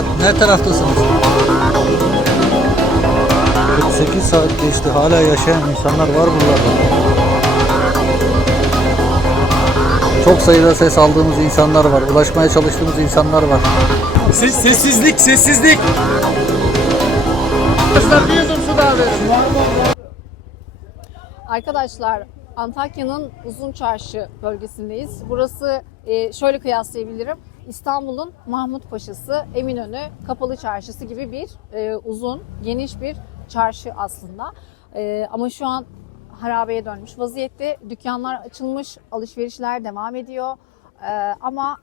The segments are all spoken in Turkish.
saat her taraftasınız. 48 saat geçti. Hala yaşayan insanlar var buralarda. Çok sayıda ses aldığımız insanlar var. Ulaşmaya çalıştığımız insanlar var. Sessizlik, sessizlik. Arkadaşlar, Antakya'nın Uzun Çarşı bölgesindeyiz. Burası şöyle kıyaslayabilirim. İstanbul'un Mahmutpaşa'sı, Eminönü, Kapalı Çarşısı gibi bir uzun, geniş bir çarşı aslında. Ama şu an harabeye dönmüş vaziyette. Dükkanlar açılmış, alışverişler devam ediyor. Ama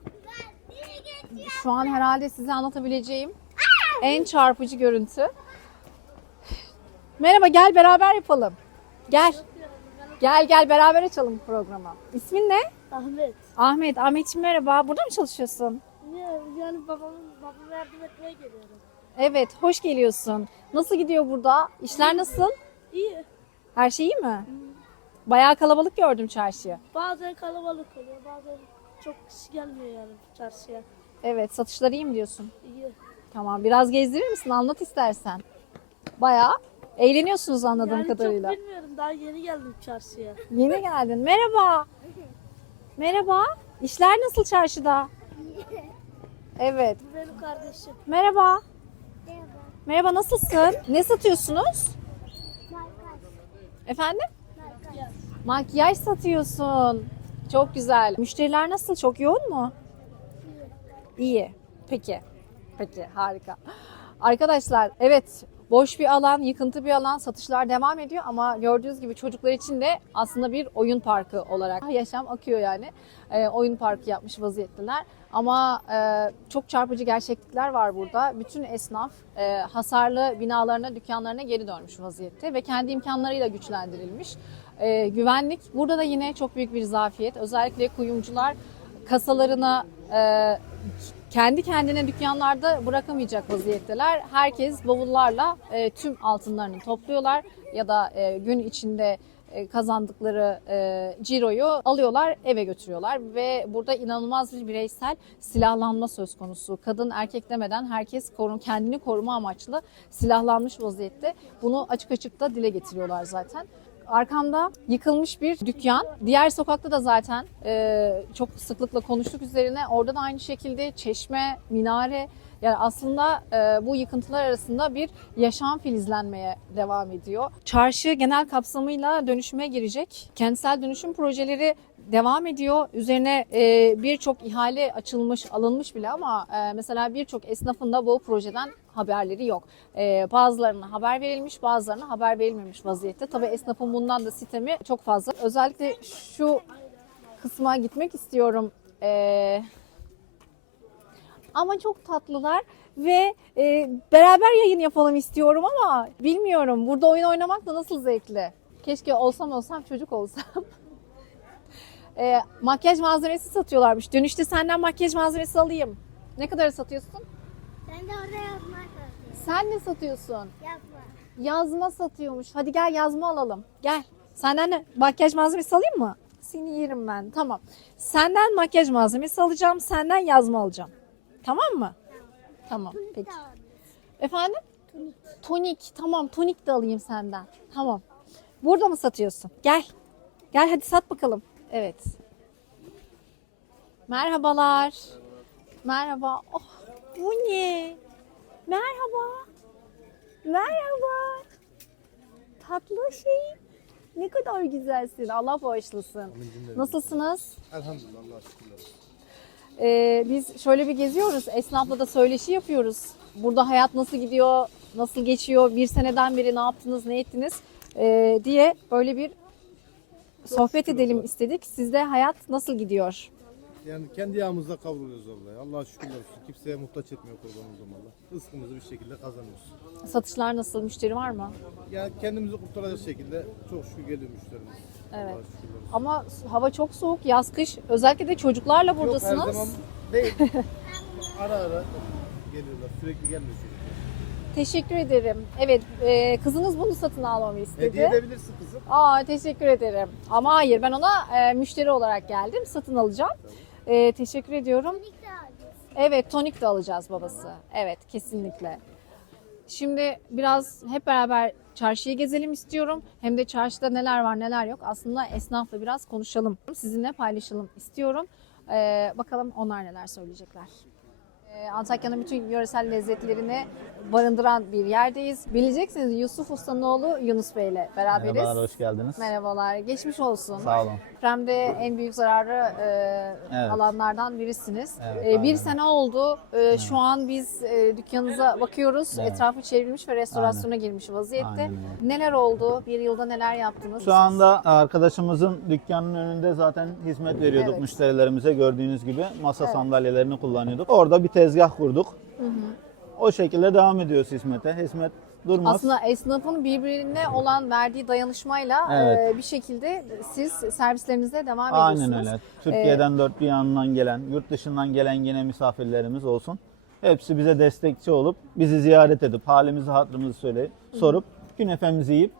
şu an herhalde size anlatabileceğim en çarpıcı görüntü. Merhaba, gel beraber yapalım. Gel. Gel beraber açalım programı. İsmin ne? Ahmet. Ahmetciğim merhaba. Burada mı çalışıyorsun? Yani babama yardım etmeye geliyorum. Evet, hoş geliyorsun. Nasıl gidiyor burada? İşler nasıl? İyi. Her şey iyi mi? Bayağı kalabalık gördüm çarşıyı. Bazen kalabalık oluyor, bazen çok kişi gelmiyor yani çarşıya. Evet, satışlar iyi mi diyorsun? İyi. Tamam, biraz gezdirir misin? Anlat istersen. Bayağı eğleniyorsunuz anladığım Yani kadarıyla. çok bilmiyorum, daha yeni geldim çarşıya. Yeni geldin. Merhaba. Merhaba. İşler nasıl çarşıda? Evet. Bu benim kardeşim. Merhaba. Merhaba, nasılsın? Ne satıyorsunuz? Efendim? Makyaj satıyorsun. Çok güzel. Müşteriler nasıl? Çok yoğun mu? İyi. Peki. Peki, harika. Arkadaşlar, evet, boş bir alan, yıkıntı bir alan, satışlar devam ediyor ama gördüğünüz gibi çocuklar için de aslında bir oyun parkı olarak yaşam akıyor yani. Oyun parkı yapmış vaziyetteler. Ama çok çarpıcı gerçeklikler var burada. Bütün esnaf hasarlı binalarına, dükkanlarına geri dönmüş vaziyette ve kendi imkanlarıyla güçlendirilmiş. Güvenlik burada da yine çok büyük bir zafiyet. Özellikle kuyumcular kasalarına kendi kendine dükkanlarda bırakamayacak vaziyetteler. Herkes bavullarla tüm altınlarını topluyorlar ya da gün içinde kazandıkları ciroyu alıyorlar, eve götürüyorlar ve burada inanılmaz bir bireysel silahlanma söz konusu. Kadın erkek demeden herkes kendini koruma amaçlı silahlanmış vaziyette. Bunu açık açık da dile getiriyorlar zaten. Arkamda yıkılmış bir dükkan. Diğer sokakta da zaten çok sıklıkla konuştuk üzerine. Orada da aynı şekilde çeşme, minare. Yani aslında bu yıkıntılar arasında bir yaşam filizlenmeye devam ediyor. Çarşı genel kapsamıyla dönüşüme girecek. Kentsel dönüşüm projeleri devam ediyor. Üzerine birçok ihale açılmış, alınmış bile ama mesela birçok esnafın da bu projeden haberleri yok. Bazılarına haber verilmiş, bazılarına haber verilmemiş vaziyette. Tabii esnafın bundan da sitemi çok fazla. Özellikle şu kısma gitmek istiyorum. Ama çok tatlılar ve beraber yayın yapalım istiyorum ama bilmiyorum. Burada oyun oynamak da nasıl zevkli. Keşke olsam çocuk olsam. Makyaj malzemesi satıyorlarmış. Dönüşte senden makyaj malzemesi alayım. Ne kadar satıyorsun? Ben de orada yazma satıyorum. Sen ne satıyorsun? Yazma. Yazma satıyormuş. Hadi gel yazma alalım. Gel. Senden de makyaj malzemesi alayım mı? Seni yerim ben. Tamam. Senden makyaj malzemesi alacağım. Senden yazma alacağım. Tamam mı? Tamam. Peki. Efendim? Tonik. Tamam. Tonik de alayım senden. Tamam. Burada mı satıyorsun? Gel. Gel hadi sat bakalım. Evet. Merhabalar. Merhaba. Oh, bu ne? Merhaba. Merhaba. Tatlı şey. Ne kadar güzelsin. Allah bağışlasın. Nasılsınız? Elhamdülillah, Allah'a şükürler. Biz şöyle bir geziyoruz. Esnafla da söyleşi yapıyoruz. Burada hayat nasıl gidiyor, nasıl geçiyor, bir seneden beri ne yaptınız, ne ettiniz diye böyle bir sohbet edelim istedik. Sizde hayat nasıl gidiyor? Yani kendi yağımızda kavruluyoruz vallahi. Allah'a şükürler olsun. Kimseye muhtaç etmiyor kurban olduğum Allah. Rızkımızı bir şekilde kazanıyoruz. Satışlar nasıl, müşteri var mı? Yani kendimizi kurtaracak şekilde çok şükür geliyor müşterimiz. Evet. Allah'a şükürler olsun. Ama hava çok soğuk, yaz kış. Özellikle de çocuklarla Yok, her buradasınız. zaman değil. Ara ara geliyorlar. Sürekli gelmiyor çocuklar. Teşekkür ederim. Evet, kızınız bunu satın almamı istedi. Hediye edebilirsin kızım. Teşekkür ederim. Ama hayır, ben ona müşteri olarak geldim. Satın alacağım. Teşekkür ediyorum. Evet, tonik de alacağız babası. Evet, kesinlikle. Şimdi biraz hep beraber çarşıyı gezelim istiyorum. Hem de çarşıda neler var neler yok. Aslında esnafla biraz konuşalım. Sizinle paylaşalım istiyorum. Bakalım onlar neler söyleyecekler. Antakya'nın bütün yöresel lezzetlerini barındıran bir yerdeyiz. Bileceksiniz Yusuf Usta'nın oğlu Yunus Bey ile beraberiz. Merhabalar, hoş geldiniz. Merhabalar, geçmiş olsun. Sağ olun. Depremde en büyük zararı Evet. alanlardan birisiniz. Evet, Bir aynen. sene oldu. Şu an biz dükkanınıza bakıyoruz. Evet. Etrafı çevrilmiş ve restorasyona girmiş vaziyette. Aynen öyle. Neler oldu? Bir yılda neler yaptınız? Şu anda arkadaşımızın dükkanının önünde zaten hizmet veriyorduk Evet. müşterilerimize. Gördüğünüz gibi masa Evet. sandalyelerini kullanıyorduk. Orada bir tezgah kurduk. O şekilde devam ediyoruz hizmete. Hizmet durmaz. Aslında esnafın birbirine olan verdiği dayanışmayla Evet. bir şekilde siz servislerinize devam Aynen ediyorsunuz. öyle. Türkiye'den dört bir yandan gelen, yurt dışından gelen yine misafirlerimiz olsun. Hepsi bize destekçi olup, bizi ziyaret edip, halimizi hatırımızı söyleyip, sorup, künefemizi yiyip,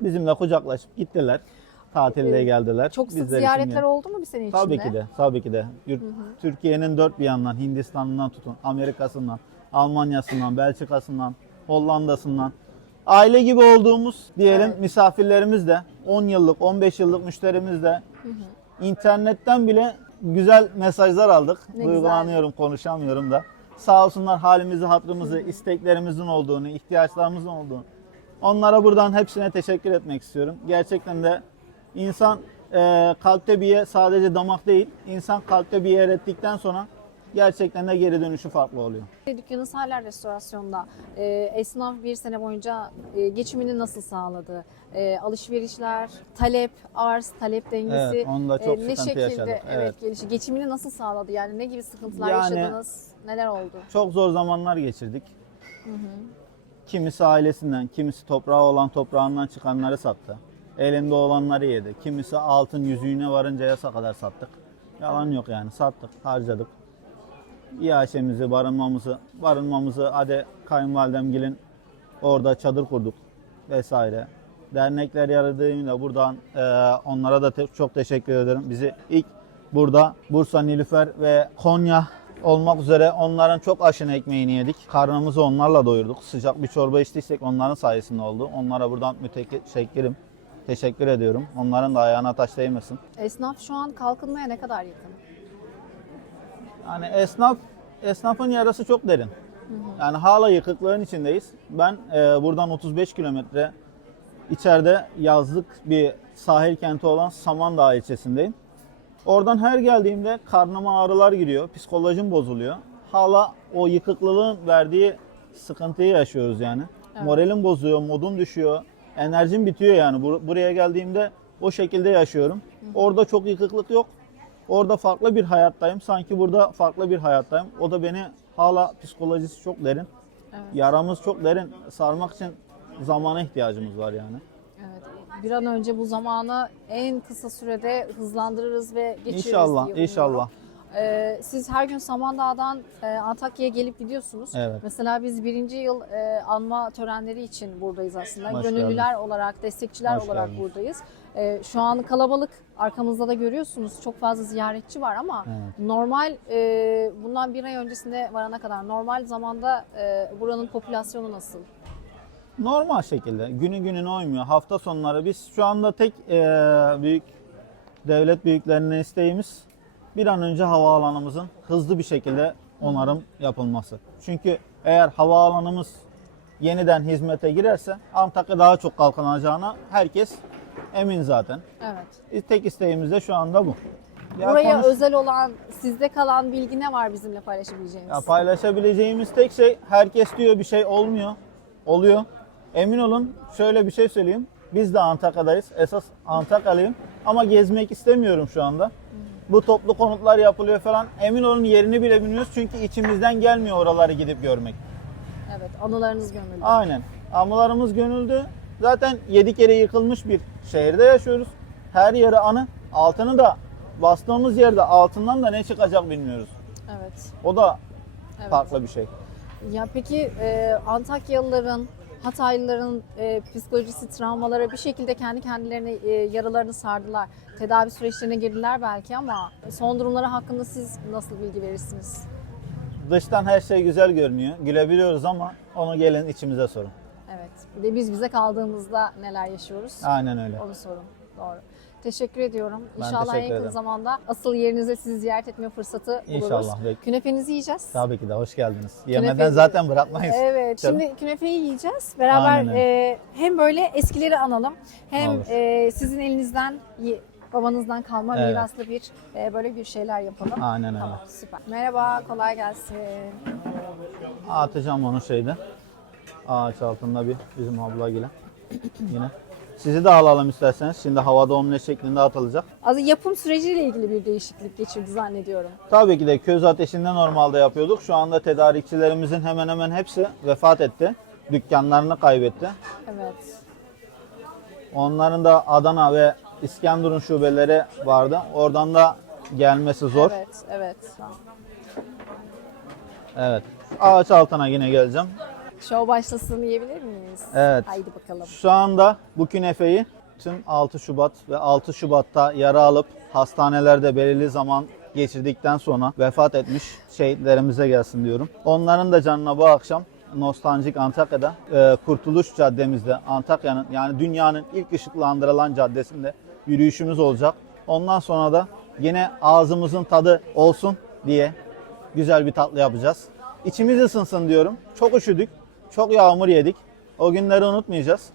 bizimle kucaklaşıp gittiler. Tatilde geldiler. Çok sık Bizler için ziyaretler geldi. oldu mu bir sene içinde? Tabii ki de, tabii ki de. Türkiye'nin dört bir yanından, Hindistan'ından tutun, Amerika'sından, Almanya'sından, Belçika'sından, Hollanda'sından. Aile gibi olduğumuz diyelim Evet. misafirlerimiz de, 10 yıllık, 15 yıllık müşterimiz de internetten bile güzel mesajlar aldık. Ne Duygulanıyorum, konuşamıyorum da. Sağ olsunlar halimizi, hatırımızı, isteklerimizin olduğunu, ihtiyaçlarımızın olduğunu. Onlara buradan hepsine teşekkür etmek istiyorum. Gerçekten de insan kalpte bir yer, sadece damak değil, insan kalpte bir yer ettikten sonra gerçekten de geri dönüşü farklı oluyor. Dükkanınız hala restorasyonda. Esnaf bir sene boyunca geçimini nasıl sağladı? Alışverişler, talep, arz, talep dengesi Evet, onda çok ne sıkıntı yaşadık. Evet. gelişi. Geçimini nasıl sağladı? Yani ne gibi sıkıntılar Yani- yaşadınız? Neler oldu? Çok zor zamanlar geçirdik. Kimisi ailesinden, kimisi toprağı olan toprağından çıkanları sattı. Elinde olanları yedi. Kimisi altın yüzüğüne varıncaya kadar sattık. Yalan yok yani, sattık, harcadık. İHŞ'mizi, barınmamızı hadi kayınvalidemgilin orada çadır kurduk vesaire. Dernekler yaradığıyla buradan onlara da çok teşekkür ederim. Bizi ilk burada Bursa, Nilüfer ve Konya olmak üzere onların çok aşını ekmeğini yedik. Karnımızı onlarla doyurduk. Sıcak bir çorba içtiysek onların sayesinde oldu. Onlara buradan müteşekkirim. Teşekkür ediyorum. Onların da ayağına taş değmesin. Esnaf şu an kalkınmaya ne kadar yakın? Yani esnafın yarası çok derin. Yani hala yıkıklığın içindeyiz. Ben buradan 35 kilometre içeride yazlık bir sahil kenti olan Samandağ ilçesindeyim. Oradan her geldiğimde karnıma ağrılar giriyor, psikolojim bozuluyor. Hala o yıkıklılığın verdiği sıkıntıyı yaşıyoruz yani. Evet. Moralim bozuyor, modum düşüyor, enerjim bitiyor yani. Buraya geldiğimde o şekilde yaşıyorum. Orada çok yıkıklık yok. Orada farklı bir hayattayım. Sanki burada farklı bir hayattayım. O da beni hala psikolojisi çok derin. Evet. Yaramız çok derin. Sarmak için zamana ihtiyacımız var yani. Evet. Bir an önce bu zamanı en kısa sürede hızlandırırız ve geçiririz İnşallah, diye umuyorum. inşallah. Siz her gün Samandağ'dan Antakya'ya gelip gidiyorsunuz. Evet. Mesela biz 1. yıl anma törenleri için buradayız aslında. Hoş Gönüllüler olarak, destekçiler Hoş olarak geldiniz. buradayız. Şu an kalabalık, arkamızda da görüyorsunuz. Çok fazla ziyaretçi var ama Evet. normal bundan bir ay öncesinde varana kadar normal zamanda buranın popülasyonu nasıl? Normal şekilde günü gününe uymuyor. Hafta sonları biz şu anda tek büyük devlet büyüklerinin isteğimiz bir an önce havaalanımızın hızlı bir şekilde onarım yapılması. Çünkü eğer havaalanımız yeniden hizmete girerse Antakya daha çok kalkınacağına herkes emin zaten. Evet. Tek isteğimiz de şu anda bu. Ya Buraya konuş- özel olan, sizde kalan bilgi ne var bizimle paylaşabileceğiniz? Ya paylaşabileceğimiz tek şey herkes diyor bir şey olmuyor. Oluyor. Emin olun şöyle bir şey söyleyeyim. Biz de Antakya'dayız. Esas Antakyalıyım. Ama gezmek istemiyorum şu anda. Bu toplu konutlar yapılıyor falan. Emin olun yerini bile bilmiyoruz. Çünkü içimizden gelmiyor oraları gidip görmek. Evet, anılarınız gönüllü. Aynen. Anılarımız gönüldü. Zaten 7 kere yıkılmış bir şehirde yaşıyoruz. Her yeri anı. Altını da bastığımız yerde altından da ne çıkacak bilmiyoruz. Evet. O da Evet. farklı bir şey. Ya peki Antakyalıların, Hataylıların psikolojisi, travmaları bir şekilde kendi kendilerine yaralarını sardılar. Tedavi süreçlerine girdiler belki ama son durumları hakkında siz nasıl bilgi verirsiniz? Dıştan her şey güzel görünüyor. Gülebiliyoruz ama onu gelin içimize sorun. Evet. Bir de biz bize kaldığımızda neler yaşıyoruz? Aynen öyle. Onu sorun. Doğru. Teşekkür ediyorum. Ben İnşallah en teşekkür yakın ederim. zamanda asıl yerinize sizi ziyaret etme fırsatı buluruz. İnşallah. Künefenizi yiyeceğiz. Tabii ki de hoş geldiniz. Yemeden Künefe- zaten bırakmayız. Evet. Canım. Şimdi künefeyi yiyeceğiz. Beraber Aynen öyle. hem böyle eskileri analım hem Olur. sizin elinizden babanızdan kalma Evet. miraslı bir böyle bir şeyler yapalım. Aynen öyle. Tamam, süper. Merhaba, kolay gelsin. Atacağım onu şeyde. Ağaç altında bir bizim abla gile. Yine. Sizi de alalım isterseniz. Şimdi havada omlet şeklinde atılacak. Az yapım süreciyle ilgili bir değişiklik geçirdi zannediyorum. Tabii ki de köz ateşinde normalde yapıyorduk. Şu anda tedarikçilerimizin hemen hemen hepsi vefat etti. Dükkanlarını kaybetti. Evet. Onların da Adana ve İskenderun şubeleri vardı. Oradan da gelmesi zor. Evet, evet. Evet. Ağaç altına yine geleceğim. Şov başlasın yiyebilir miyiz? Evet. Haydi bakalım. Şu anda bu künefeyi tüm 6 Şubat ve 6 Şubat'ta yara alıp hastanelerde belirli zaman geçirdikten sonra vefat etmiş şehitlerimize gelsin diyorum. Onların da canına bu akşam nostaljik Antakya'da Kurtuluş Caddemizde, Antakya'nın yani dünyanın ilk ışıklandırılan caddesinde yürüyüşümüz olacak. Ondan sonra da yine ağzımızın tadı olsun diye güzel bir tatlı yapacağız. İçimiz ısınsın diyorum. Çok üşüdük, çok yağmur yedik. O günleri unutmayacağız.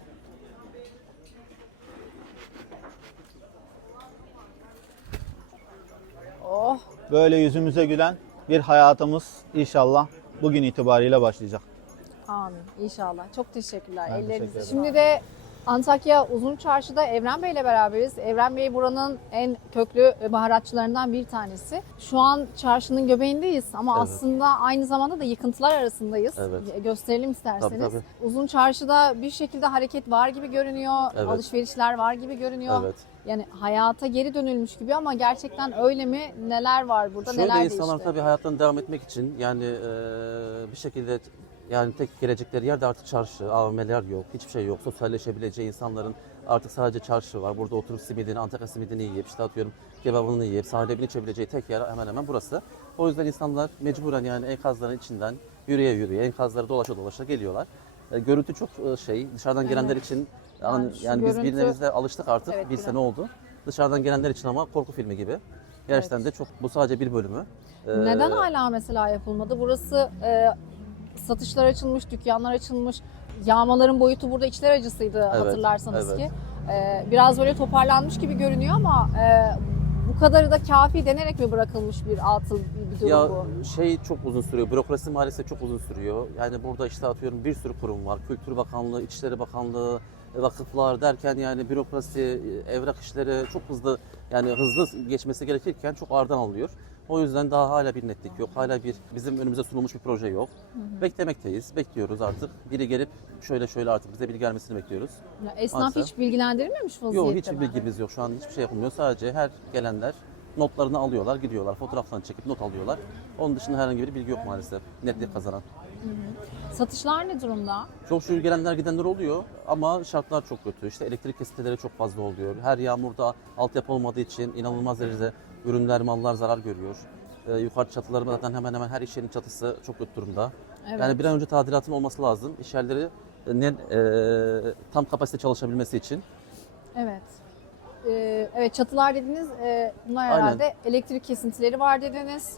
Oh, Böyle yüzümüze gülen bir hayatımız inşallah bugün itibariyle başlayacak. amin. İnşallah. Çok teşekkürler. Ben teşekkür Ellerinize. ederim. Şimdi de Antakya Uzun Çarşı'da Evren Bey ile beraberiz. Evren Bey buranın en köklü baharatçılarından bir tanesi. Şu an çarşının göbeğindeyiz ama Evet. aslında aynı zamanda da yıkıntılar arasındayız. Evet. Gösterelim isterseniz. Tabii, Uzun Çarşı'da bir şekilde hareket var gibi görünüyor. Evet. Alışverişler var gibi görünüyor. Evet. Yani hayata geri dönülmüş gibi ama gerçekten öyle mi? Neler var burada? Şöyle neler insanlar değişti? tabii hayatlarına devam etmek için yani bir şekilde yani tek gelecekleri yerde artık çarşı, AVM'ler yok, hiçbir şey yok. Sosyalleşebileceği insanların artık sadece çarşı var. Burada oturup simidini, Antakya simidini yiyip işte atıyorum kebabını yiyip sahilebini içebileceği tek yer hemen hemen burası. O yüzden insanlar mecburen yani enkazların içinden yürüye yürüye enkazları dolaşa dolaşa geliyorlar. Görüntü çok dışarıdan gelenler Evet. için Yani şu yani biz görüntü- bir nebze alıştık artık Evet, bir biraz. sene oldu. Dışarıdan gelenler için ama korku filmi gibi. Gerçekten Evet. de çok bu sadece bir bölümü. Neden hala mesela yapılmadı? Burası satışlar açılmış, dükkanlar açılmış. Yağmaların boyutu burada içler acısıydı Evet, hatırlarsanız evet. ki. Biraz böyle toparlanmış gibi görünüyor ama bu kadarı da kafi denerek mi bırakılmış bir atıl bir durum Ya bu? şey çok uzun sürüyor. Bürokrasi maalesef çok uzun sürüyor. Yani burada işte atıyorum bir sürü kurum var. Kültür Bakanlığı, İçişleri Bakanlığı, vakıflar derken yani bürokrasi, evrak işleri çok hızlı yani hızlı geçmesi gerekirken çok ağırdan alınıyor. O yüzden daha hala bir netlik yok. Hala bir bizim önümüze sunulmuş bir proje yok. Beklemekteyiz. Bekliyoruz artık. Biri gelip şöyle şöyle artık bize bilgi gelmesini bekliyoruz. Ya esnaf Maalesef. hiç bilgilendirilmemiş vaziyette Yok hiçbir mi? bilgimiz yok. Şu an hiçbir şey yapılmıyor. Sadece her gelenler notlarını alıyorlar, gidiyorlar. Fotoğraflarını çekip not alıyorlar. Onun dışında herhangi bir bilgi yok maalesef. Netlik kazanan. Satışlar ne durumda? Çok şükür gelenler gidenler oluyor ama şartlar çok kötü. İşte elektrik kesintileri çok fazla oluyor. Her yağmurda altyapı olmadığı için inanılmaz derecede ürünler, mallar zarar görüyor. Yukarı çatıları zaten hemen hemen her iş yerinin çatısı çok kötü durumda. Evet. Yani bir an önce tadilatın olması lazım. İş yerleri tam kapasite çalışabilmesi için. Evet. Evet, çatılar dediniz. Bunlar Aynen. herhalde elektrik kesintileri var dediniz.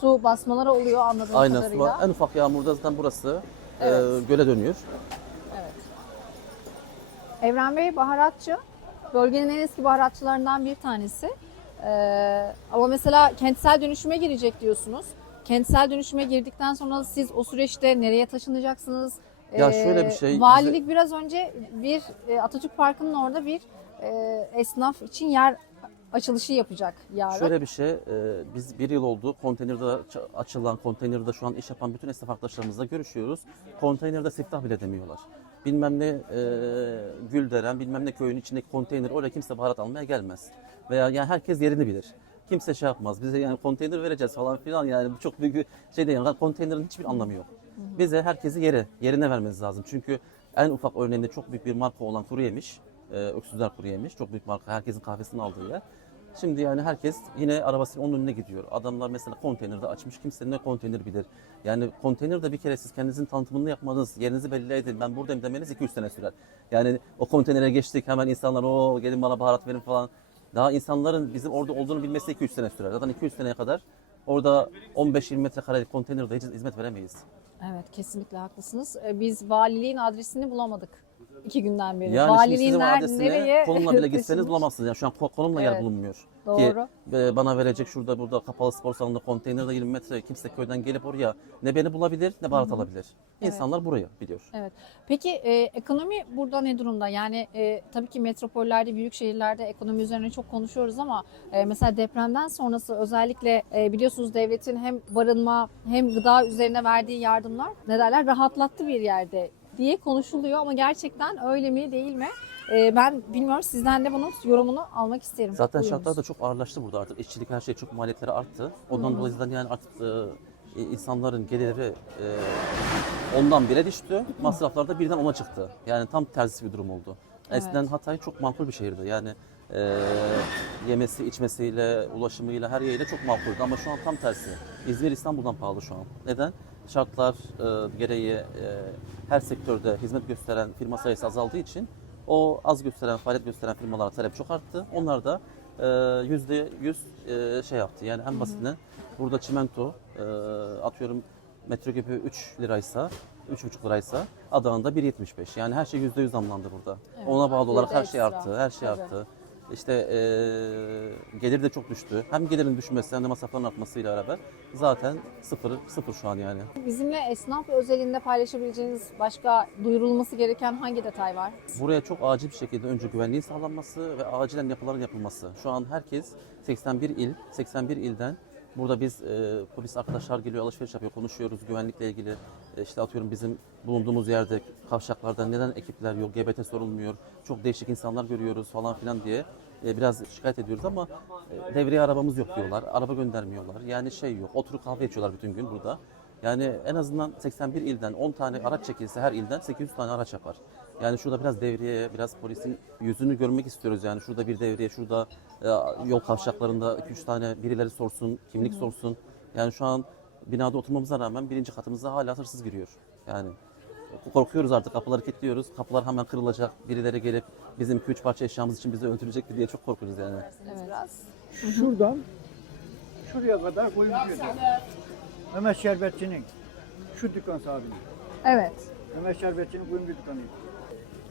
Su basmaları oluyor anladığım Aynen. kadarıyla. En ufak yağmurda zaten burası Evet. göle dönüyor. Evet. Evren Bey baharatçı. Bölgenin en eski baharatçılarından bir tanesi. Ama mesela kentsel dönüşüme girecek diyorsunuz. Kentsel dönüşüme girdikten sonra siz o süreçte nereye taşınacaksınız? Ya şöyle bir şey, Valilik biraz önce bir Atatürk Parkı'nın orada bir esnaf için yer açılışı yapacak yarın. Şöyle bir şey, biz bir yıl oldu konteynerde açılan, konteynerde şu an iş yapan bütün esnaf arkadaşlarımızla görüşüyoruz. Konteynerde siftah bile demiyorlar. Bilmem ne Gülderen, bilmem ne köyün içindeki konteyner, oraya kimse baharat almaya gelmez. Veya yani herkes yerini bilir. Kimse şey yapmaz. Bize yani konteyner vereceğiz falan filan yani bu çok büyük bir şey değil. Yani konteynerin hiçbir anlamı yok. Bize herkesi yerine vermeniz lazım. Çünkü en ufak örneğinde çok büyük bir marka olan kuru yemiş, Öksüzler Kuru Yemiş, çok büyük marka, herkesin kahvesini aldığı yer. Şimdi yani herkes yine arabasının onun önüne gidiyor. Adamlar mesela konteynerde açmış, kimse ne konteyner bilir. Yani konteynerde bir kere siz kendinizin tanıtımını yapmanız, yerinizi belli edin, ben buradayım demeniz 2-3 sene sürer. Yani o konteynere geçtik, hemen insanlar o gelin bana baharat verin falan. Daha insanların bizim orada olduğunu bilmesi 2-3 sene sürer. Zaten 2-3 seneye kadar orada 15-20 metrekarelik konteynerde hiç hizmet veremeyiz. Evet, kesinlikle haklısınız. Biz valiliğin adresini bulamadık 2 günden beri. Yani şimdi Valiliğin sizin adresine nereye konumla bile gitseniz taşınmış? bulamazsınız. Yani şu an konumla yer Evet, bulunmuyor. doğru. Ki bana verecek şurada burada kapalı spor salonunda konteynerde 20 metre kimse köyden gelip oraya ne beni bulabilir ne baharat alabilir. İnsanlar burayı biliyor. Evet. Peki ekonomi burada ne durumda? Yani tabii ki metropollerde, büyük şehirlerde ekonomi üzerine çok konuşuyoruz ama mesela depremden sonrası özellikle biliyorsunuz devletin hem barınma hem gıda üzerine verdiği yardımlar ne derler rahatlattı bir yerde diye konuşuluyor ama gerçekten öyle mi değil mi? Ben bilmiyorum, sizden de bunun yorumunu almak isterim. Zaten Buyurunuz. şartlar da çok ağırlaştı burada artık. İşçilik her şey çok maliyetleri arttı. Ondan dolayı zaten yani artık insanların geliri ondan bire düştü. Masraflar da birden ona çıktı. Yani tam tersi bir durum oldu. Eskiden Evet. Hatay çok makul bir şehirdi. Yani yemesi, içmesiyle, ulaşımıyla her yeriyle çok makuldü. Ama şu an tam tersi. İzmir İstanbul'dan pahalı şu an. Neden? Şartlar gereği her sektörde hizmet gösteren firma sayısı azaldığı için o az gösteren, faaliyet gösteren firmalara talep çok arttı. Onlar da %100 şey yaptı. Yani en basitinden burada çimento atıyorum metreküpü 3 liraysa 3,5 liraysa Adana'da 1,75. Yani her şey %100 zamlandı burada. Evet. Ona bağlı olarak Burada her şey ekstra. arttı. Her şey Tabii. arttı. İşte gelir de çok düştü. Hem gelirin düşmesi hem de masrafların artmasıyla beraber zaten sıfır şu an yani. Bizimle esnaf özelinde paylaşabileceğiniz başka duyurulması gereken hangi detay var? Buraya çok acil bir şekilde önce güvenliğin sağlanması ve acilen yapıların yapılması. Şu an herkes 81 ilden burada biz polis arkadaşlar geliyor, alışveriş yapıyor, konuşuyoruz güvenlikle ilgili. İşte atıyorum bizim bulunduğumuz yerde kavşaklarda neden ekipler yok, GBT sorulmuyor, çok değişik insanlar görüyoruz falan filan diye biraz şikayet ediyoruz ama devreye arabamız yok diyorlar, araba göndermiyorlar. Yani şey yok, oturup kahve içiyorlar bütün gün burada. Yani en azından 81 ilden 10 tane araç çekilse her ilden 800 tane araç yapar. Yani şurada biraz devreye, biraz polisin yüzünü görmek istiyoruz. Yani şurada bir devriye, şurada yol kavşaklarında 2-3 tane birileri sorsun, kimlik sorsun. Yani şu an binada oturmamıza rağmen birinci katımızda hala hırsız giriyor. Yani korkuyoruz artık, kapıları kilitliyoruz. Kapılar hemen kırılacak, birileri gelip bizim 2-3 parça eşyamız için bizi öldürecek diye çok korkuyoruz yani. Şuradan şuraya kadar koyun gidiyor. Mehmet Şerbetçi'nin şu dükkan sahibi. Evet. Mehmet Şerbetçi'nin kuyumcu dükkanı.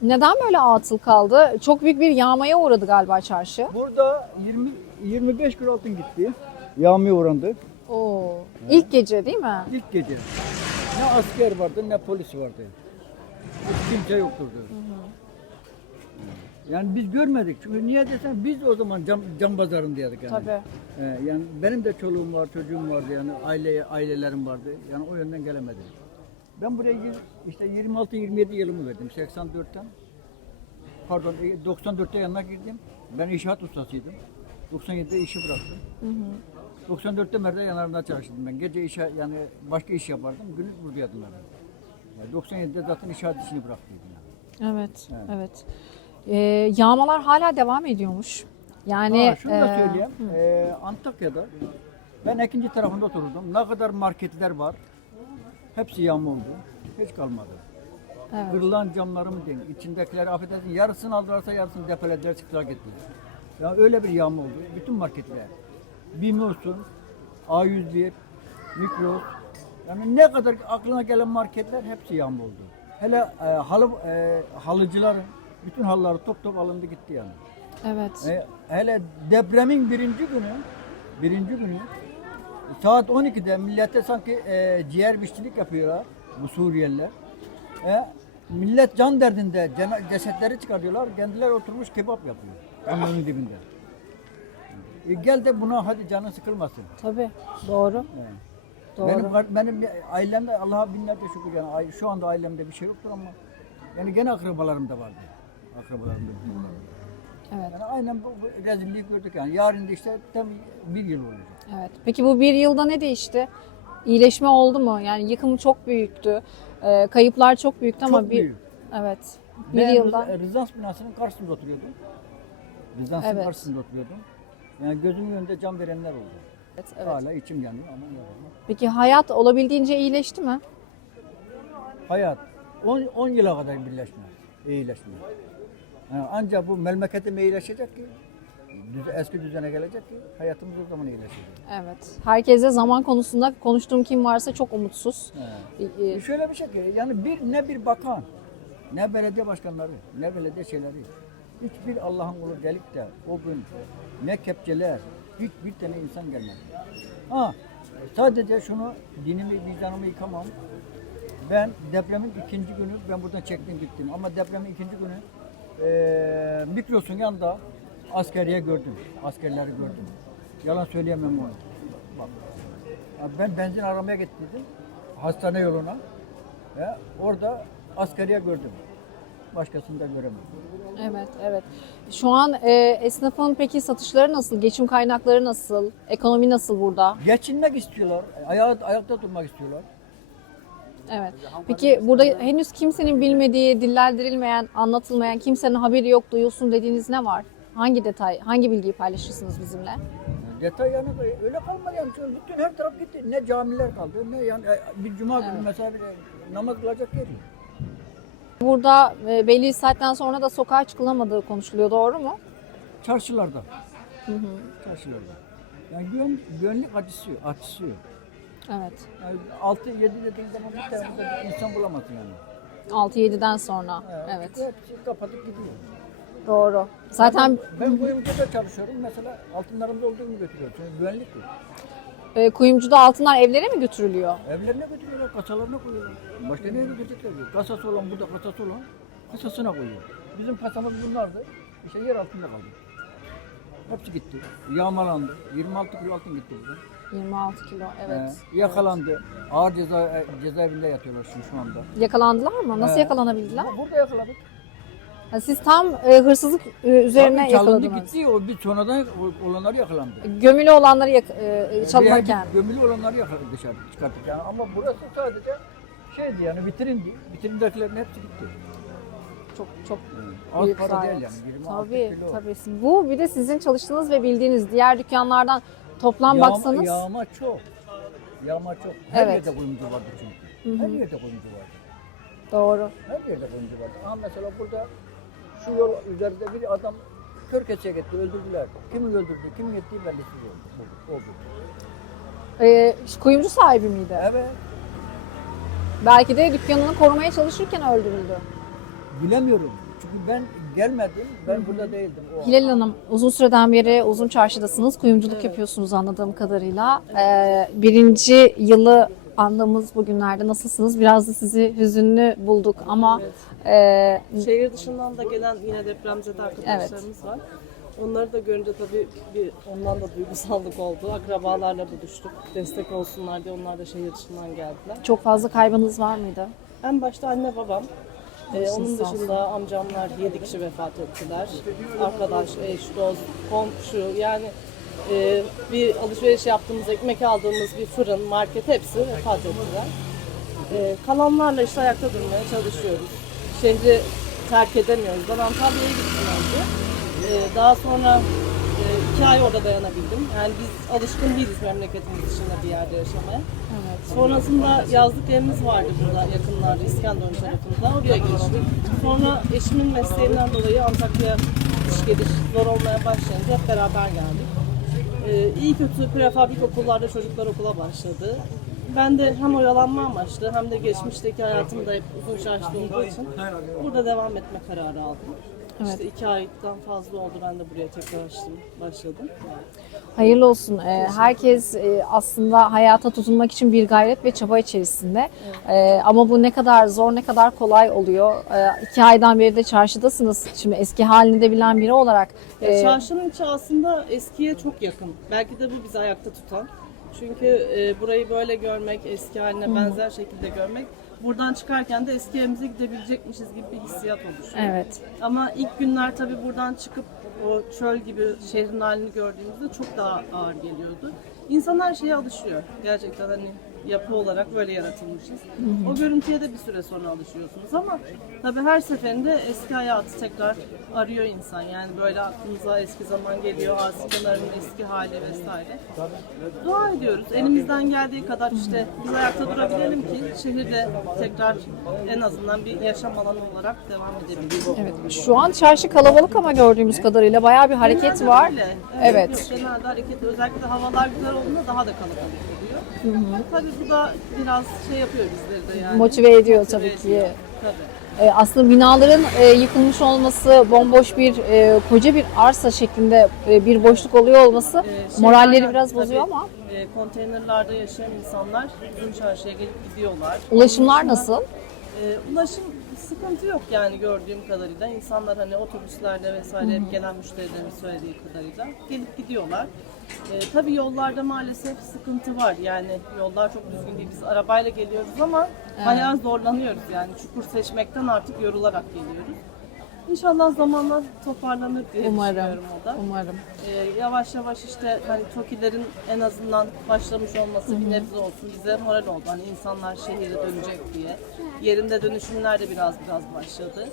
Neden böyle atıl kaldı? Çok büyük bir yağmaya uğradı galiba çarşı. Burada 25 kilo altın gitti. Yağmaya uğrandı. Oo. İlk gece değil mi? İlk gece. Ne asker vardı ne polis vardı. Hiç kimse yoktu. Yani biz görmedik. Çünkü niye desen biz o zaman cam pazarındaydık yani. Tabii. Yani benim de çoluğum var, çocuğum vardı yani ailelerim vardı. Yani o yönden gelemedim. Ben buraya işte 26-27 yılımı verdim 84'ten. Pardon 94'te yanına girdim. Ben inşaat ustasıydım. 97'de işi bıraktım. 94'te Merda yanarında çalıştım ben. Gece işe yani başka iş yapardım. Gündüz buradaydım ben. Yani 97'de zaten inşaat işini bıraktıydım. Yani. Evet. Evet. Yağmalar hala devam ediyormuş. Yani Şunu da söyleyeyim. Antakya'da ben ikinci tarafında oturdum. Ne kadar marketler var. Hepsi yağma oldu. Hiç kalmadı. Evet. Kırılan camları mı diyeyim, içindekileri affedersin yarısını aldılarsa yarısını depelediler çıktılar gittiler. Ya öyle bir yağma oldu. Bütün marketler. BİM olsun, A101, Migros. Yani ne kadar aklına gelen marketler hepsi yağma oldu. Hele halıcıların bütün halıları top alındı gitti yani. Evet. Hele depremin birinci günü saat 12'de millete sanki ciğer biççilik yapıyorlar bu Suriyeliler. Millet can derdinde cesetleri çıkarıyorlar, kendileri oturmuş kebap yapıyor kamyonun dibinde. Gel de buna hadi canın sıkılmasın. Tabii. Doğru. Doğru. Benim ailemde Allah'a binlerce şükür yani şu anda ailemde bir şey yoktur ama yani gene akrabalarım da vardı. Akrabalarım da vardı. Evet. Yani aynen bu rezilliği gördük yani. Yarın da işte tam bir yıl olacak. Evet. Peki bu bir yılda ne değişti? İyileşme oldu mu? Yani yıkım çok büyüktü. Kayıplar çok büyüktü ama Çok büyük. Evet. Bir Ben yılda. Rızans binasının karşısında oturuyordum. Rızans'ın Evet. karşısında oturuyordum. Yani gözümün önünde can verenler oldu. Evet, evet. Hala içim yanıyor ama yanıyor. Peki hayat olabildiğince iyileşti mi? Hayat 10 yıla kadar birleşme, iyileşme. Yani ancak bu memleketim iyileşecek ki, eski düzene gelecek ki hayatımız o zaman iyileşecek. Evet. Herkese zaman konusunda konuştuğum kim varsa çok umutsuz. Şöyle bir şey ki yani ne bir bakan, ne belediye başkanları, ne belediye şeyleri, hiçbir Allah'ın kulu gelip de o gün ne kepçeler, hiçbir tane insan gelmedi. Sadece şunu dinimi, vicdanımı yıkamam. Ben depremin ikinci günü ben buradan çektim gittim ama depremin ikinci günü Mikros'un yanında askeriye gördüm, askerleri gördüm. Yalan söyleyemem onu. Bak, ben benzin aramaya gittim hastane yoluna. Orada askeriye gördüm. Başkasını da göremedim. Evet, evet. Şu an esnafın peki satışları nasıl? Geçim kaynakları nasıl? Ekonomi nasıl burada? Geçinmek istiyorlar, ayakta durmak istiyorlar. Evet. Peki burada henüz kimsenin bilmediği, dillendirilmeyen, anlatılmayan, kimsenin haberi yok, duyulsun dediğiniz ne var? Hangi detay, hangi bilgiyi paylaşırsınız bizimle? Detay yani öyle kalmadı yani. Şöyle bütün her taraf gitti. Ne camiler kaldı, ne yani bir cuma günü mesela bir namaz kılacak yer yok. Burada belli bir saatten sonra da sokağa çıkılamadığı konuşuluyor, doğru mu? Çarşılarda. Çarşılarda. Yani güvenlik açısı yok. Evet. Yani 6-7 dediğin zaman bir tane de insan bulamazsın yani. 6-7'den sonra. Evet. Hepsi kapatıp gidiyor. Doğru. Zaten Ben kuyumcuda çalışıyorum. Mesela altınlarımda olduğunu götürüyorum. Çünkü güvenlik yok. kuyumcuda altınlar evlere mi götürülüyor? Evlerine götürüyorlar, kasalarına koyuyorlar. Başka neye götürecekler diyor. Kasası olan burada kasası olan kasasına koyuyor. Bizim kasamız bunlardı. İşte yer altında kaldı. Hepsi gitti. Yağmalandı. 26 kilo altın gitti bize. 26 kilo, evet. Yakalandı. Ağır cezaevinde yatıyorlar şu anda. Yakalandılar mı? Nasıl yakalanabildiler? Burada yakaladık. Ha, siz tam hırsızlık üzerine Tabii çalındı yakaladınız. gitti. O bir sonradan olanlar yakalandı. Gömülü olanları çalınırken. Gömülü olanları yakaladık dışarı çıkarttık yani. Ama burası sadece şeydi yani vitrindi. Vitrindekilerin hepsi gitti. Çok Az büyük para zayiat. değil yani. 26 Tabii, kilo. tabii. Bu bir de sizin çalıştığınız ve bildiğiniz diğer dükkanlardan toplam baksanız. Yağma çok. Yağma çok. Her Evet. yerde kuyumcu vardı çünkü. Her yerde kuyumcu vardı. Doğru. Her yerde kuyumcu vardı. Aha mesela burada şu yol üzerinde bir adam kör keçeye gitti, öldürdüler. Kimin öldürdü, kimin ettiği bellisiz oldu. Kuyumcu sahibi miydi? Evet. Belki de dükkanını korumaya çalışırken öldürüldü. Bilemiyorum. Çünkü ben gelmedim, ben burada değildim. Hilal Hanım, uzun süreden beri Uzun Çarşı'dasınız, kuyumculuk yapıyorsunuz anladığım kadarıyla. Birinci yılı andığımız bugünlerde nasılsınız? Biraz da sizi hüzünlü bulduk ama... Şehir dışından da gelen yine depremzede arkadaşlarımız var. Onları da görünce tabii ondan da duygusallık oldu. Akrabalarla buluştuk. Destek olsunlar diye onlar da şehir dışından geldiler. Çok fazla kaybınız var mıydı? En başta anne babam. Onun sağ olsun. dışında amcamlar 7 kişi vefat ettiler. Arkadaş, eş, dost, komşu yani bir alışveriş yaptığımız, ekmek aldığımız bir fırın, market hepsi vefat ettiler. Kalanlarla işte ayakta durmaya çalışıyoruz. Şehri terk edemiyoruz. Ben Antalya'ya gittim önce. Daha sonra 2 ay orada dayanabildim. Yani biz alışkın değiliz memleketimiz dışında bir yerde yaşamaya. Sonrasında yazlık evimiz vardı burada yakınlarda, İskenderun tarafında. Oraya geçtik. Sonra eşimin mesleğinden dolayı Antakya'ya iş geliş zor olmaya başlayınca hep beraber geldik. İyi kötü prefabrik okullarda çocuklar okula başladı. Ben de hem oyalanma amaçlı hem de geçmişteki hayatımda hep Uzun Çarşı'da olduğu için burada devam etme kararı aldım. Evet. İşte 2 aydan fazla oldu ben de buraya tekrar başladım. Hayırlı olsun. Herkes aslında hayata tutunmak için bir gayret ve çaba içerisinde. Ama bu ne kadar zor, ne kadar kolay oluyor. 2 aydan beri de çarşıdasınız. Şimdi eski halini de bilen biri olarak. Çarşının içi aslında eskiye çok yakın. Belki de bu bizi ayakta tutan. Çünkü burayı böyle görmek, eski haline benzer şekilde görmek, buradan çıkarken de eski evimize gidebilecekmişiz gibi bir hissiyat oluşuyor. Evet. Ama ilk günler tabii buradan çıkıp o çöl gibi şehrin halini gördüğümüzde çok daha ağır geliyordu. İnsan her şeye alışıyor. Gerçekten hani yapı olarak böyle yaratılmışız. O görüntüye de bir süre sonra alışıyorsunuz ama tabii her seferinde eski hayatı tekrar arıyor insan. Yani böyle aklımıza eski zaman geliyor, Arsikanların eski hali vesaire. Dua ediyoruz. Elimizden geldiği kadar işte biz ayakta durabilelim ki şehirde tekrar en azından bir yaşam alanı olarak devam edebilelim. Evet. Şu an çarşı kalabalık ama gördüğümüz kadarıyla bayağı bir hareket Genelde var. öyle. Evet. Genelde hareket, özellikle havalar güzel olduğunda daha da kalabalık oluyor. Tabii bu da biraz şey yapıyor bizleri de yani. Motive ediyor Motive tabii ki. ediyor. Tabii. Aslında binaların yıkılmış olması, bomboş bir koca bir arsa şeklinde bir boşluk oluyor olması moralleri biraz tabii, bozuyor ama konteynerlarda yaşayan insanlar uzun çarşıya gelip gidiyorlar. ulaşımlar nasıl? Ulaşım sıkıntı yok yani gördüğüm kadarıyla. İnsanlar hani otobüslerle vesaire hep gelen müşterilerin söylediği kadarıyla gelip gidiyorlar. Tabii yollarda maalesef sıkıntı var. Yani yollar çok düzgün değil. Biz arabayla geliyoruz ama bayağı zorlanıyoruz yani. Çukur seçmekten artık yorularak geliyoruz. İnşallah zamanla toparlanır diye düşünüyorum o da. Umarım. Yavaş yavaş işte hani TOKİ'lerin en azından başlamış olması bir nebze olsun bize moral oldu. Hani insanlar şehire dönecek diye. Yerinde dönüşümler de biraz başladı.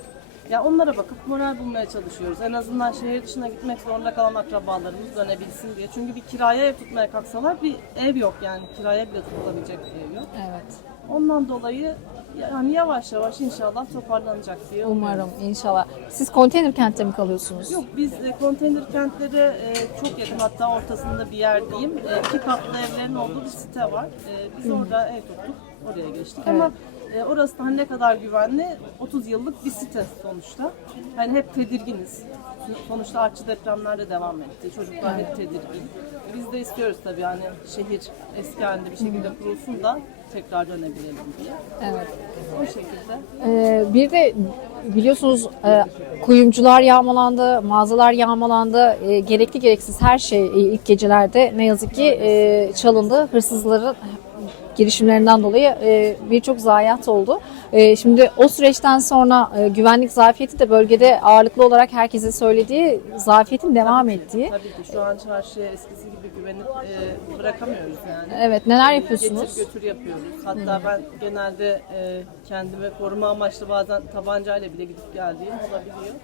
Ya onlara bakıp moral bulmaya çalışıyoruz. En azından şehir dışına gitmek zorunda kalan akrabalarımız dönebilsin diye. Çünkü bir kiraya ev tutmaya kalksalar bir ev yok yani. Kiraya bile tutulabilecek bir ev yok. Evet. Ondan dolayı yani yavaş yavaş inşallah toparlanacak diye Umarım inşallah. Siz konteyner kentte mi kalıyorsunuz? Yok biz konteyner kentlere çok yakın, hatta ortasında bir yerdeyim. 2 katlı evlerin olduğu bir site var. Biz orada ev tuttuk, oraya geçtik ama orası da hani ne kadar güvenli, 30 yıllık bir site sonuçta. Hani hep tedirginiz. Sonuçta artçı depremler de devam etti. Çocuklar hep tedirgin. Biz de istiyoruz tabii hani şehir eski halinde bir şekilde kurulsun da tekrar dönebilelim diye. Evet. O şekilde. Bir de biliyorsunuz kuyumcular yağmalandı, mağazalar yağmalandı. Gerekli gereksiz her şey ilk gecelerde ne yazık ki çalındı. Hırsızların girişimlerinden dolayı birçok zayiat oldu. Şimdi o süreçten sonra güvenlik zafiyeti de bölgede ağırlıklı olarak herkesin söylediği zafiyetin devam ettiği. Tabii ki şu an çarşıya eskisi gibi güvenip bırakamıyoruz yani. Evet, neler yapıyorsunuz? Getir götür yapıyoruz. Hatta ben genelde kendimi koruma amaçlı bazen tabancayla bile gidip geldiğim olabiliyor.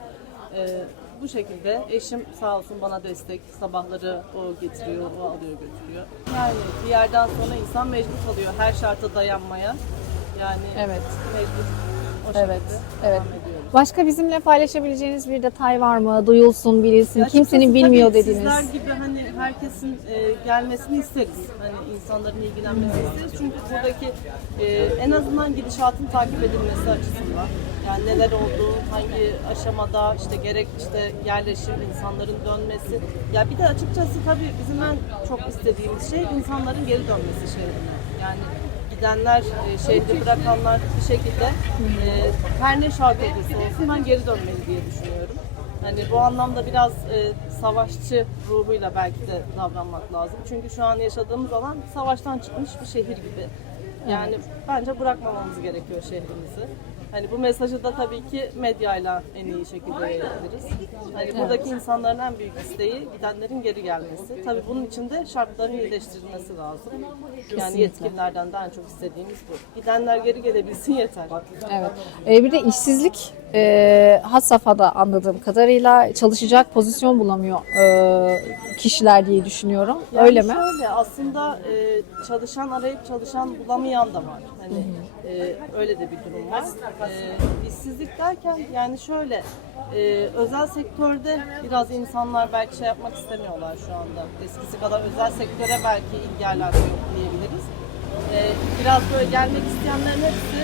Bu şekilde eşim sağ olsun bana destek. Sabahları o getiriyor, o alıyor götürüyor. Yani bir yerden sonra insan mecbur kalıyor her şarta dayanmaya. Yani Evet. mecbur o şekilde Evet. devam ediyoruz. Başka bizimle paylaşabileceğiniz bir detay var mı? Duyulsun, bilinsin, Ya kimsenin açıkçası bilmiyor tabii dediğiniz. Sizler gibi hani herkesin gelmesini isteriz. Hani insanların ilgilenmesini isteriz. Çünkü buradaki en azından gidişatın takip edilmesi açısından. Yani neler oldu, hangi aşamada işte gerek işte yerleşim, insanların dönmesi. Ya bir de açıkçası tabii bizim en çok istediğimiz şey insanların geri dönmesi şehrine. Yani gidenler, şehri bırakanlar bir şekilde her ne şart olursa olsun ben geri dönmeli diye düşünüyorum. Hani bu anlamda biraz savaşçı ruhuyla belki de davranmak lazım. Çünkü şu an yaşadığımız alan savaştan çıkmış bir şehir gibi. Yani bence bırakmamamız gerekiyor şehrimizi. Hani bu mesajı da tabii ki medyayla en iyi şekilde yayabiliriz. Hani buradaki insanların en büyük isteği gidenlerin geri gelmesi. Tabii bunun için de şartların iyileştirilmesi lazım. Yani yetkililerden de en çok istediğimiz bu. Gidenler geri gelebilsin yeter. Evet. Bir de işsizlik had safhada anladığım kadarıyla çalışacak pozisyon bulamıyor kişiler diye düşünüyorum. Yani Öyle mi? Şöyle aslında çalışan arayıp çalışan bulamayan da var. Hani öyle de bir durum var. İşsizlik derken yani şöyle özel sektörde biraz insanlar belki şey yapmak istemiyorlar şu anda. Eskisi kadar özel sektöre belki ilgi alaka yok diyebiliriz. Biraz böyle gelmek isteyenlerin hepsi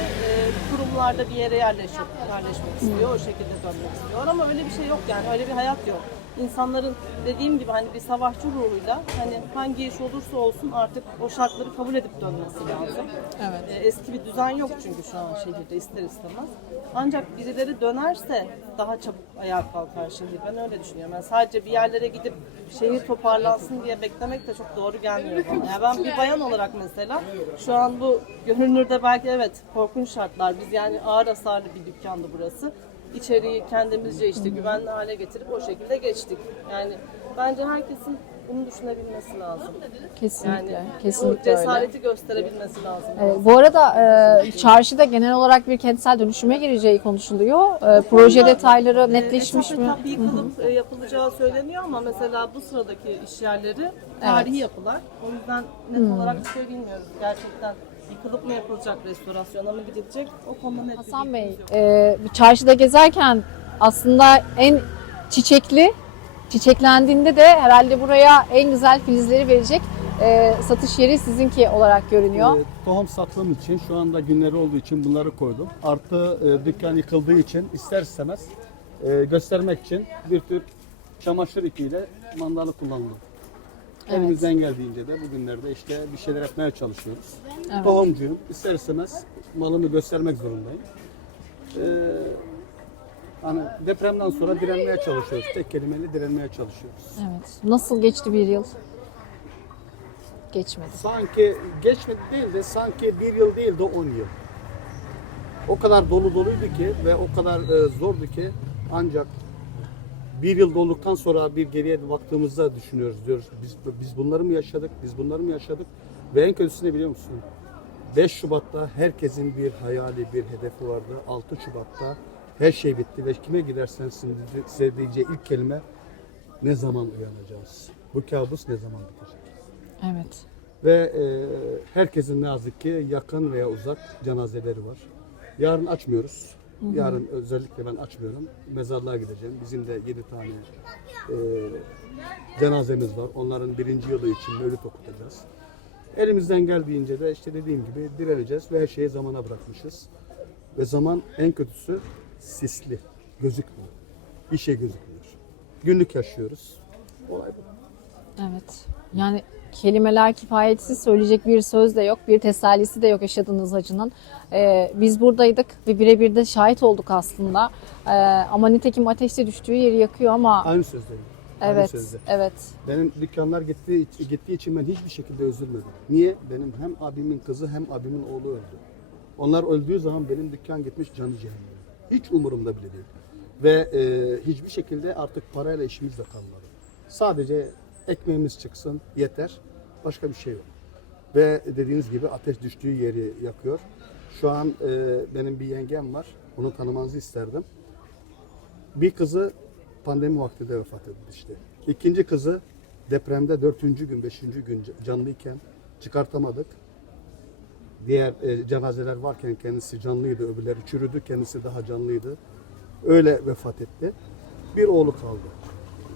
kurumlarda bir yere yerleşmek istiyor, o şekilde dönmek istiyor ama öyle bir şey yok yani, öyle bir hayat yok. İnsanların dediğim gibi hani bir savaşçı ruhuyla hani hangi iş olursa olsun artık o şartları kabul edip dönmesi lazım. Evet. Eski bir düzen yok çünkü şu an şehirde ister istemez. Ancak birileri dönerse daha çabuk ayağa kalkar şehir. Ben öyle düşünüyorum. Yani sadece bir yerlere gidip şehir toparlansın diye beklemek de çok doğru gelmiyor bana. Yani ben bir bayan olarak mesela şu an bu görünürde belki evet korkunç şartlar. Biz yani ağır hasarlı bir dükkandı burası. İçeriği kendimizce işte güvenli hale getirip o şekilde geçtik. Yani bence herkesin bunu düşünebilmesi lazım. Kesinlikle. Yani Kesinlikle bu öyle. cesareti gösterebilmesi lazım. Bu arada çarşıda genel olarak bir kentsel dönüşüme gireceği konuşuluyor. Proje detayları netleşmiş mi? Etap yıkılıp yapılacağı söyleniyor ama mesela bu sıradaki iş yerleri tarihi yapılar. O yüzden net olarak bir şey bilmiyoruz. Gerçekten yıkılıp mı yapılacak, restorasyona mı gidilecek? O konuda net bir Hasan Bey, bilgimiz yok. bir çarşıda gezerken aslında en çiçeklendiğinde de herhalde buraya en güzel filizleri verecek satış yeri sizinki olarak görünüyor. Tohum sattığım için şu anda günleri olduğu için bunları koydum. Artı dükkan yıkıldığı için ister istemez göstermek için bir tür çamaşır ipiyle mandalı kullandım. Evet. Elimizden geldiğince de bugünlerde işte bir şeyler yapmaya çalışıyoruz. Evet. Tohumcuyum. İster istemez malımı göstermek zorundayım. Hani depremden sonra direnmeye çalışıyoruz. Tek kelimeyle direnmeye çalışıyoruz. Evet. Nasıl geçti bir yıl? Geçmedi. Sanki geçmedi değil de sanki bir yıl değil de 10 yıl. O kadar doluydu ki ve o kadar zordu ki ancak bir yıl dolduktan sonra bir geriye baktığımızda düşünüyoruz, diyoruz. Biz bunları mı yaşadık, biz bunları mı yaşadık? Ve en kötüsü ne biliyor musun? 5 Şubat'ta herkesin bir hayali, bir hedefi vardı. 6 Şubat'ta her şey bitti ve kime gidersen size diyeceği ilk kelime ne zaman uyanacağız? Bu kabus ne zaman bitecek? Evet. Ve herkesin ne yazık ki yakın veya uzak cenazeleri var. Yarın açmıyoruz. Yarın özellikle ben açmıyorum. Mezarlığa gideceğim. Bizim de 7 tane cenazemiz var. Onların 1. yılı için mevlüt okutacağız. Elimizden geldiğince de işte dediğim gibi direneceğiz ve her şeyi zamana bırakmışız. Ve zaman en kötüsü sisli. Gözükmüyor. Bir şey gözükmüyor. Günlük yaşıyoruz. Olay bu. Evet. Yani kelimeler kifayetsiz, söyleyecek bir söz de yok, bir tesellisi de yok yaşadığınız acının. Biz buradaydık ve birebir de şahit olduk aslında. Ama nitekim ateşte düştüğü yeri yakıyor ama... Aynı sözdeyim. Aynı Evet, sözde. evet. Benim dükkanlar gittiği için ben hiçbir şekilde üzülmedim. Niye? Benim hem abimin kızı hem abimin oğlu öldü. Onlar öldüğü zaman benim dükkan gitmiş canı cehenneme. Hiç umurumda bile değil. Ve hiçbir şekilde artık parayla işimiz de kalmadı. Sadece ekmeğimiz çıksın yeter. Başka bir şey yok. Ve dediğiniz gibi ateş düştüğü yeri yakıyor. Şu an benim bir yengem var. Onu tanımanızı isterdim. Bir kızı pandemi vaktinde vefat etmişti. İkinci kızı depremde 4. gün, 5. gün canlıyken çıkartamadık. Diğer cenazeler varken kendisi canlıydı, öbürleri çürüdü, kendisi daha canlıydı. Öyle vefat etti. Bir oğlu kaldı.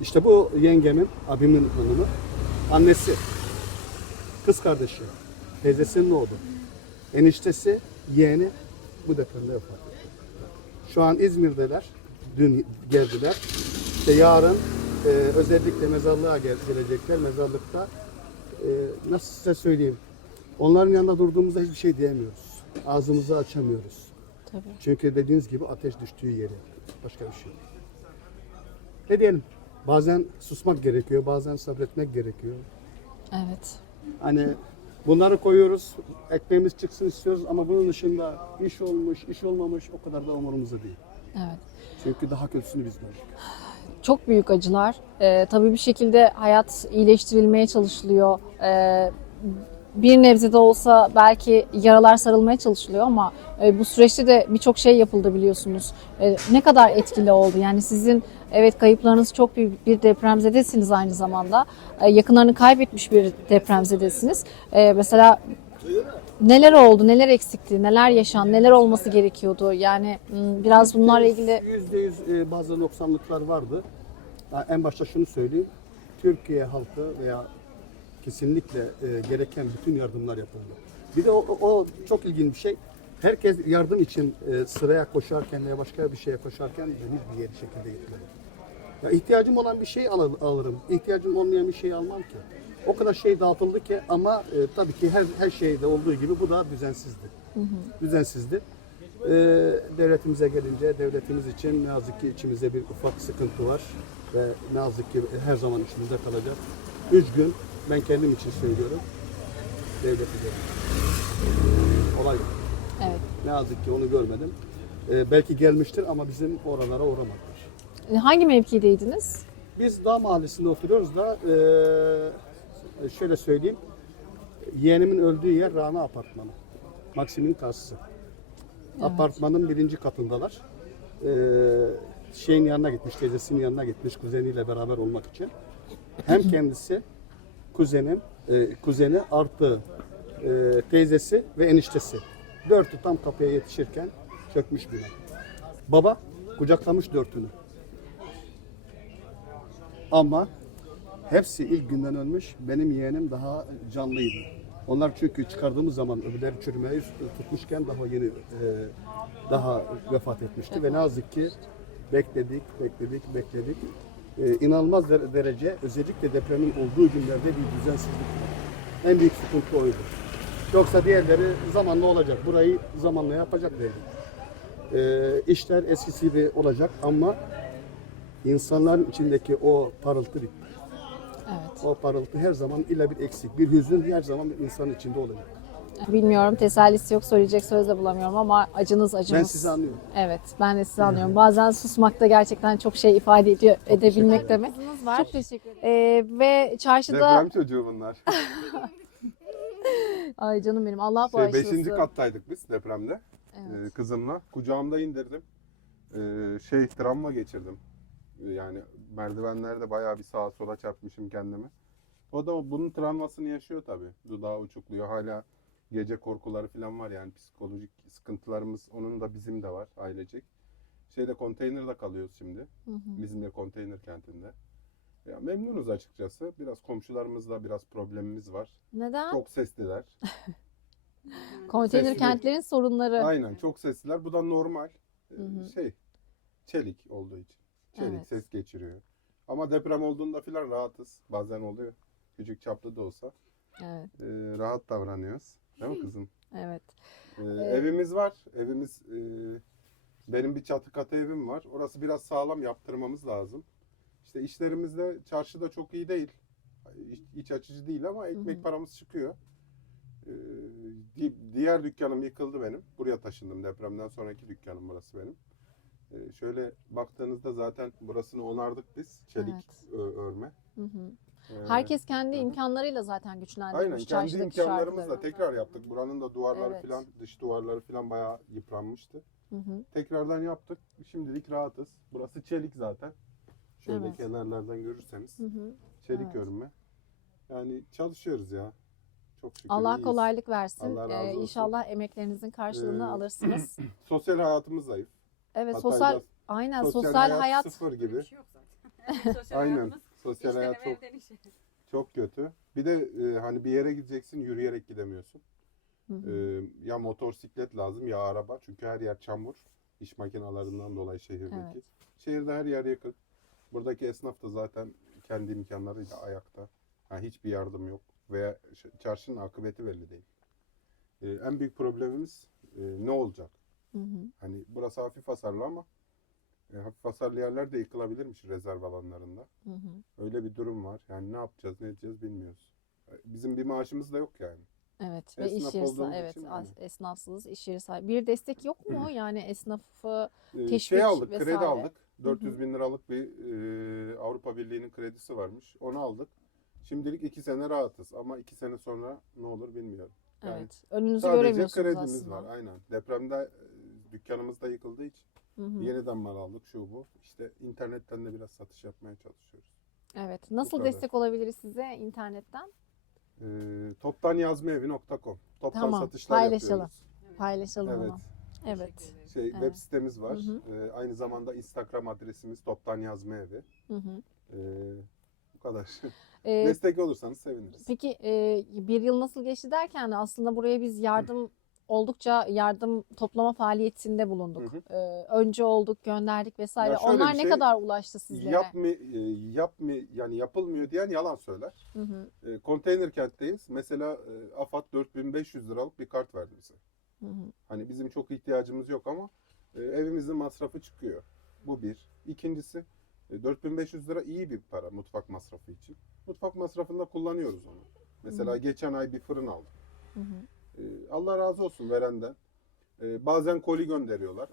İşte bu yengemin, abimin hanımı, annesi, kız kardeşi, teyzesinin oğlu, eniştesi, yeğeni bu depremde vefat etti. Şu an İzmir'deler, dün geldiler. İşte yarın özellikle mezarlığa gelecekler. Mezarlıkta nasıl size söyleyeyim, onların yanında durduğumuzda hiçbir şey diyemiyoruz. Ağzımızı açamıyoruz. Tabii. Çünkü dediğiniz gibi ateş düştüğü yeri. Başka bir şey yok. Ne diyelim? Bazen susmak gerekiyor, bazen sabretmek gerekiyor. Evet. Hani bunları koyuyoruz, ekmeğimiz çıksın istiyoruz ama bunun dışında iş olmuş, iş olmamış o kadar da umurumuzda değil. Evet. Çünkü daha kötüsünü biz gördük. Çok büyük acılar. Tabii bir şekilde hayat iyileştirilmeye çalışılıyor. Bir nebze de olsa belki yaralar sarılmaya çalışılıyor ama bu süreçte de birçok şey yapıldı biliyorsunuz. Ne kadar etkili oldu? Yani sizin evet kayıplarınız çok büyük, bir depremzedesiniz aynı zamanda. Yakınlarını kaybetmiş bir depremzedesiniz. Mesela neler oldu, neler eksikti, neler yaşandı, neler olması gerekiyordu? Yani biraz bunlarla ilgili... %100 bazı noksanlıklar vardı. Yani en başta şunu söyleyeyim. Türkiye halkı veya kesinlikle gereken bütün yardımlar yapıldı. Bir de o çok ilginç bir şey. Herkes yardım için sıraya koşarken veya başka bir şeye koşarken ben hiçbir yere şekilde gitmedim. Ya ihtiyacım olan bir şey alırım. İhtiyacım olmayan bir şey almam ki. O kadar şey dağıtıldı ki ama tabii ki her şeyde olduğu gibi bu da düzensizdi. Düzensizdi. Devletimize gelince devletimiz için ne yazık ki içimizde bir ufak sıkıntı var ve ne yazık ki her zaman içimizde kalacak. 3 gün ben kendim için söylüyorum. Devlet üzerinde. Olay yok. Evet. Ne yazık ki onu görmedim. Belki gelmiştir ama bizim oralara uğramadılar. Hangi mevkideydiniz? Biz Dağ Mahallesi'nde oturuyoruz da şöyle söyleyeyim. Yeğenimin öldüğü yer Rana Apartmanı. Maksim'in karşısı. Apartmanın 1. katındalar. Şeyin yanına gitmiş, teyzesinin yanına gitmiş kuzeniyle beraber olmak için. Hem kendisi, kuzeni artı teyzesi ve eniştesi. 4'ü tam kapıya yetişirken çökmüş bina. Baba kucaklamış 4'ünü. Ama hepsi ilk günden ölmüş. Benim yeğenim daha canlıydı. Onlar çünkü çıkardığımız zaman öbürleri çürümeyi tutmuşken daha vefat etmişti. Ve ne yazık ki bekledik. İnanılmaz derece özellikle depremin olduğu günlerde bir düzensizlik var. En büyük sıkıntı oydu. Yoksa diğerleri zamanla olacak. Burayı zamanla yapacak dedik. İşler eskisi gibi olacak ama insanların içindeki o parıltı bitti. Evet. O parıltı her zaman illa bir eksik. Bir hüzün her zaman bir insanın içinde olacak. Bilmiyorum, tesellisi yok, söyleyecek söz de bulamıyorum ama acınız acımız. Ben sizi anlıyorum. Evet, ben de sizi anlıyorum. Bazen susmak da gerçekten çok şey ifade edebilmek demek. Var. Çok teşekkür ederim. Ve çarşıda... Deprem çocuğu bunlar. Ay canım benim, Allah bağışlasın. 5. kattaydık biz depremde. Evet. Kızımla. Kucağımda indirdim. Travma geçirdim. Yani merdivenlerde bayağı bir sağa sola çarpmışım kendimi. O da bunun travmasını yaşıyor tabii. Dudağı uçukluyor. Hala gece korkuları falan var yani psikolojik sıkıntılarımız. Onun da bizim de var ailecek. Konteynerde kalıyoruz şimdi. İzmir konteyner kentinde. Ya memnunuz açıkçası. Biraz komşularımızla biraz problemimiz var. Neden? Çok sesliler. Konteyner sesli. kentlerin sorunları. Aynen çok sesliler. Bu da normal. Çelik olduğu için. Çelik Evet. ses geçiriyor. Ama deprem olduğunda filan rahatız. Bazen oluyor. Küçük çaplı da olsa. Evet. Rahat davranıyoruz. Değil mi kızım? Evet. Evimiz var. Evimiz benim bir çatı katı evim var. Orası biraz sağlam yaptırmamız lazım. İşte işlerimiz de çarşıda çok iyi değil. İç açıcı değil ama ekmek paramız çıkıyor. Diğer dükkanım yıkıldı benim. Buraya taşındım. Depremden sonraki dükkanım burası benim. Şöyle baktığınızda zaten burasını onardık biz. Çelik örme. Herkes kendi imkanlarıyla zaten güçlendirmiş. Aynen kendi çarşıdaki imkanlarımızla şarkıları. tekrar yaptık. Buranın da duvarları Evet. filan, dış duvarları filan bayağı yıpranmıştı. Tekrardan yaptık. Şimdilik rahatız. Burası çelik zaten. Şöyle Evet. kenarlardan görürseniz. Çelik Evet. örme. Yani çalışıyoruz ya. Çok şükür Allah iyiyiz. kolaylık versin. Allah razı olsun. İnşallah emeklerinizin karşılığını alırsınız. Sosyal hayatımız zayıf. Evet, Hatta biraz sosyal hayat sıfır gibi. Aynen. Sosyal hayat çok kötü. Bir de hani bir yere gideceksin yürüyerek gidemiyorsun. Ya motosiklet lazım ya araba. Çünkü her yer çamur. İş makinelerinden dolayı şehirdeki. Evet. Şehirde her yer yakın. Buradaki esnaf da zaten kendi imkanlarıyla ayakta. Yani hiçbir yardım yok. Veya çarşının akıbeti belli değil. En büyük problemimiz ne olacak? Hani burası hafif hasarlı ama hafif hasarlı yerler de yıkılabilirmiş rezerv alanlarında. Öyle bir durum var. Yani ne yapacağız, ne edeceğiz bilmiyoruz. Bizim bir maaşımız da yok yani. Evet ve Esnaf iş yeri olduğumuz evet için yani. esnafsınız, iş yeri sahibi. Bir destek yok mu? Yani esnafı teşvik Şey aldık, vesaire. kredi aldık. 400 bin liralık bir Avrupa Birliği'nin kredisi varmış. Onu aldık. Şimdilik 2 sene rahatız ama 2 sene sonra ne olur bilmiyorum. Yani Evet. Önünüzü sadece göremiyorsunuz kredimiz aslında. var aynen. Depremde dükkanımız da yıkıldığı için yeniden mal aldık şu bu. İşte internetten de biraz satış yapmaya çalışıyoruz. Evet. Nasıl kadar. destek olabiliriz size internetten? Toptanyazmaevi.com Toptan Tamam, satışlar paylaşalım. yapıyoruz. Paylaşalım Evet. onu. Evet. Web sitemiz var. Aynı zamanda Instagram adresimiz Toptan Yazma Evi. Bu kadar. Destek olursanız seviniriz. Peki bir yıl nasıl geçti derken aslında buraya biz oldukça yardım toplama faaliyetinde bulunduk. Önce olduk, gönderdik vesaire. Ya şöyle Onlar bir ne şey, kadar ulaştı sizlere? Yani yapılmıyor diyen yalan söyler. Konteyner kentteyiz. Mesela AFAD 4500 liralık bir kart verdi bize. Hani bizim çok ihtiyacımız yok ama evimizin masrafı çıkıyor. Bu bir. İkincisi 4500 lira iyi bir para mutfak masrafı için. Mutfak masrafında kullanıyoruz onu. Mesela geçen ay bir fırın aldım. Allah razı olsun verenden. Bazen koli gönderiyorlar.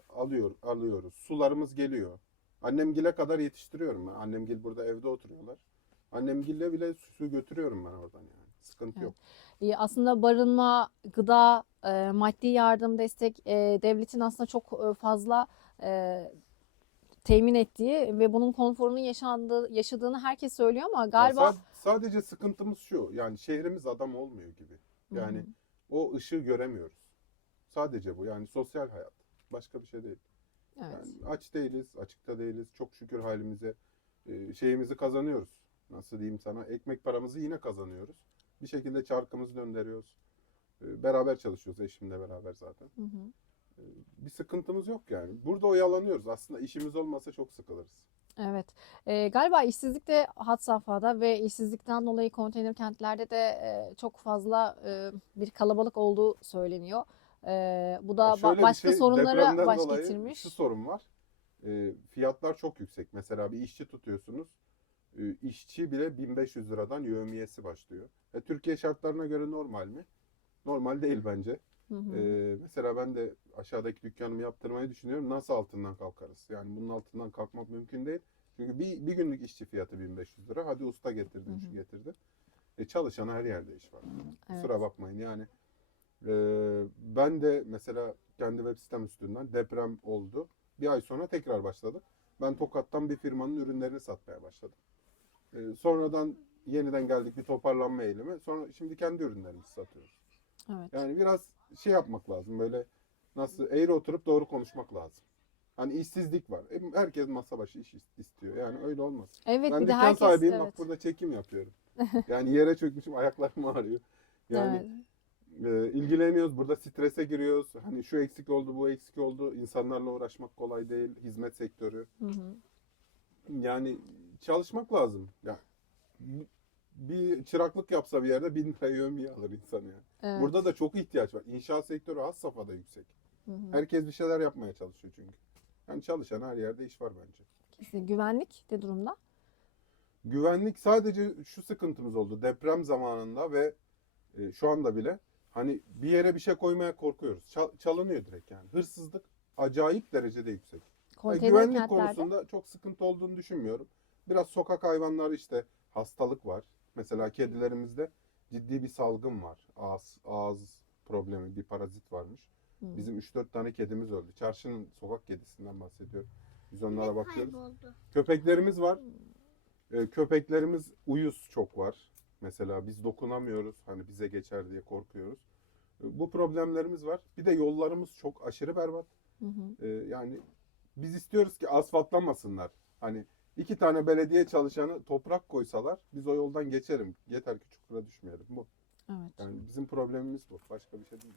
Alıyoruz. Sularımız geliyor. Annemgile kadar yetiştiriyorum ben. Annemgil burada evde oturuyorlar. Annemgille bile su götürüyorum ben oradan yani. Sıkıntı yok. Aslında barınma, gıda, maddi yardım, destek devletin aslında çok fazla temin ettiği ve bunun konforunun yaşadığını herkes söylüyor ama galiba Ya sadece sıkıntımız şu. Yani şehrimiz adam olmuyor gibi. Yani o ışığı göremiyoruz. Sadece bu. Yani sosyal hayat. Başka bir şey değil. evet. Yani aç değiliz, açıkta değiliz. Çok şükür halimize şeyimizi kazanıyoruz. Nasıl diyeyim sana? Ekmek paramızı yine kazanıyoruz. Bir şekilde çarkımızı döndürüyoruz. Beraber çalışıyoruz eşimle beraber zaten. Hı hı. Bir sıkıntımız yok yani. Burada oyalanıyoruz. Aslında işimiz olmasa çok sıkılırız. Evet. Galiba işsizlik de had safhada ve işsizlikten dolayı konteyner kentlerde de çok fazla bir kalabalık olduğu söyleniyor. Bu da Şöyle bir başka şey, sorunlara depremden baş dolayı getirmiş. şu sorun var. Fiyatlar çok yüksek. Mesela bir işçi tutuyorsunuz. İşçi bile 1500 liradan yevmiyesi başlıyor. Türkiye şartlarına göre normal mi? Normal değil bence. Hı hı. Mesela ben de aşağıdaki dükkanımı yaptırmayı düşünüyorum. Nasıl altından kalkarız? Yani bunun altından kalkmak mümkün değil. Çünkü bir günlük işçi fiyatı 1500 lira. Hadi usta getirdin, şu getirdin. Çalışan her yerde iş var. Kusura bakmayın yani. Ben de mesela kendi web sitem üstünden deprem oldu. Bir ay sonra tekrar başladık. Ben Tokat'tan bir firmanın ürünlerini satmaya başladım. Sonradan yeniden geldik bir toparlanma eğilimi. Sonra şimdi kendi ürünlerimizi satıyoruz. Evet. Yani biraz şey yapmak lazım. Böyle nasıl eğri oturup doğru konuşmak lazım. Hani işsizlik var. Herkes masa başı iş istiyor. Yani öyle olmaz. Evet, Ben bir de dükkan herkes sahibiyim. evet. Bak burada çekim yapıyorum. Yani yere çökmüşüm, ayaklarım ağrıyor. Yani ilgileniyoruz. Burada strese giriyoruz. Hani şu eksik oldu, bu eksik oldu. İnsanlarla uğraşmak kolay değil. Hizmet sektörü. Hı hı. Yani çalışmak lazım. Ya bir çıraklık yapsa bir yerde 1000 lira yevmiye alır insan yani. Evet. Burada da çok ihtiyaç var. İnşaat sektörü has safhada yüksek. Hı hı. Herkes bir şeyler yapmaya çalışıyor çünkü. Yani çalışan her yerde iş var bence. Kesinlikle. Güvenlik de durumda. Güvenlik sadece şu sıkıntımız oldu. Deprem zamanında ve şu anda bile hani bir yere bir şey koymaya korkuyoruz. Çalınıyor direkt yani. Hırsızlık acayip derecede yüksek. Konteyner Güvenlik kentlerde. konusunda çok sıkıntı olduğunu düşünmüyorum. Biraz sokak hayvanları işte hastalık var. Mesela kedilerimizde ciddi bir salgın var. Ağız problemi, bir parazit varmış. Hı. Bizim 3-4 tane kedimiz öldü. Çarşının sokak kedisinden bahsediyorum. Biz onlara bakıyoruz. Köpeklerimiz var. Köpeklerimiz uyuz çok var. Mesela biz dokunamıyoruz. Hani bize geçer diye korkuyoruz. Bu problemlerimiz var. Bir de yollarımız çok aşırı berbat. Hı hı. Yani biz istiyoruz ki asfaltlamasınlar. Hani 2 tane belediye çalışanı toprak koysalar biz o yoldan geçerim. Yeter ki çukura düşmeyelim. Bu. Evet. Yani bizim problemimiz bu. Başka bir şey değil.